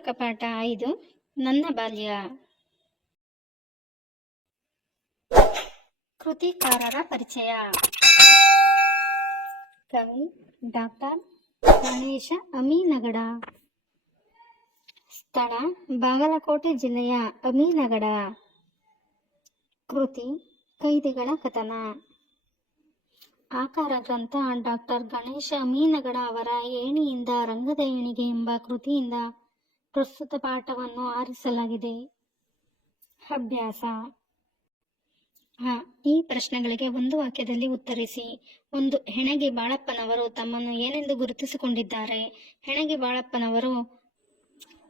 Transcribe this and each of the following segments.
ಪೂರಕ ಪಾಠ 5 ನನ್ನ ಬಾಲ್ಯ. ಕೃತಿಕಾರರ ಪರಿಚಯ. ಕವಿ ಡಾಕ್ಟರ್ ಗಣೇಶ ಅಮೀನಗಡ. ಸ್ಥಳ ಬಾಗಲಕೋಟೆ ಜಿಲ್ಲೆಯ ಅಮೀನಗಡ. ಕೃತಿ ಕೈದಿಗಳ ಕಥನ. ಆಕಾರ ಗ್ರಂಥ ಡಾಕ್ಟರ್ ಗಣೇಶ ಅಮೀನಗಡ ಅವರ ಏಣಿಯಿಂದ ರಂಗದ ಏಣಿಗೆ ಎಂಬ ಕೃತಿಯಿಂದ ಪ್ರಸ್ತುತ ಪಾಠವನ್ನು ಆರಿಸಲಾಗಿದೆ. ಅಭ್ಯಾಸ. ಈ ಪ್ರಶ್ನೆಗಳಿಗೆ ಒಂದು ವಾಕ್ಯದಲ್ಲಿ ಉತ್ತರಿಸಿ. 1. ಹೆಣಗಿ ಬಾಳಪ್ಪನವರು ತಮ್ಮನ್ನು ಏನೆಂದು ಗುರುತಿಸಿಕೊಂಡಿದ್ದಾರೆ? ಹೆಣಗಿ ಬಾಳಪ್ಪನವರು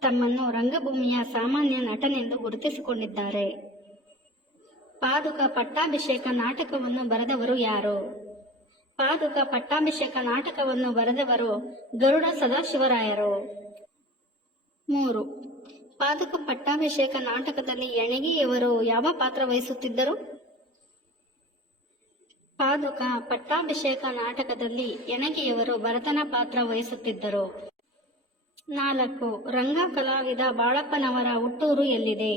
ತಮ್ಮನ್ನು ರಂಗಭೂಮಿಯ ಸಾಮಾನ್ಯ ನಟನೆಂದು ಗುರುತಿಸಿಕೊಂಡಿದ್ದಾರೆ. ಪಾದುಕ ಪಟ್ಟಾಭಿಷೇಕ ನಾಟಕವನ್ನು ಬರೆದವರು ಯಾರು? ಪಾದುಕ ಪಟ್ಟಾಭಿಷೇಕ ನಾಟಕವನ್ನು ಬರೆದವರು ಗರುಡ ಸದಾಶಿವರಾಯರು. 3. ಪಾದುಕ ಪಟ್ಟಾಭಿಷೇಕ ನಾಟಕದಲ್ಲಿ ಎಣಗಿಯವರು ಯಾವ ಪಾತ್ರ ವಹಿಸುತ್ತಿದ್ದರು? ಪಾದುಕ ಪಟ್ಟಾಭಿಷೇಕ ನಾಟಕದಲ್ಲಿ ಎಣಗಿಯವರು ಭರತನ ಪಾತ್ರ ವಹಿಸುತ್ತಿದ್ದರು. 4. ರಂಗ ಕಲಾವಿದ ಬಾಳಪ್ಪನವರ ಹುಟ್ಟೂರು ಎಲ್ಲಿದೆ?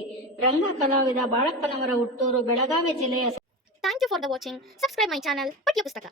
ರಂಗ ಕಲಾವಿದ ಬಾಳಪ್ಪನವರ ಹುಟ್ಟೂರು ಬೆಳಗಾವಿ ಜಿಲ್ಲೆಯ. Thank you for the watching. Subscribe my channel, ಪಠ್ಯ ಪುಸ್ತಕ.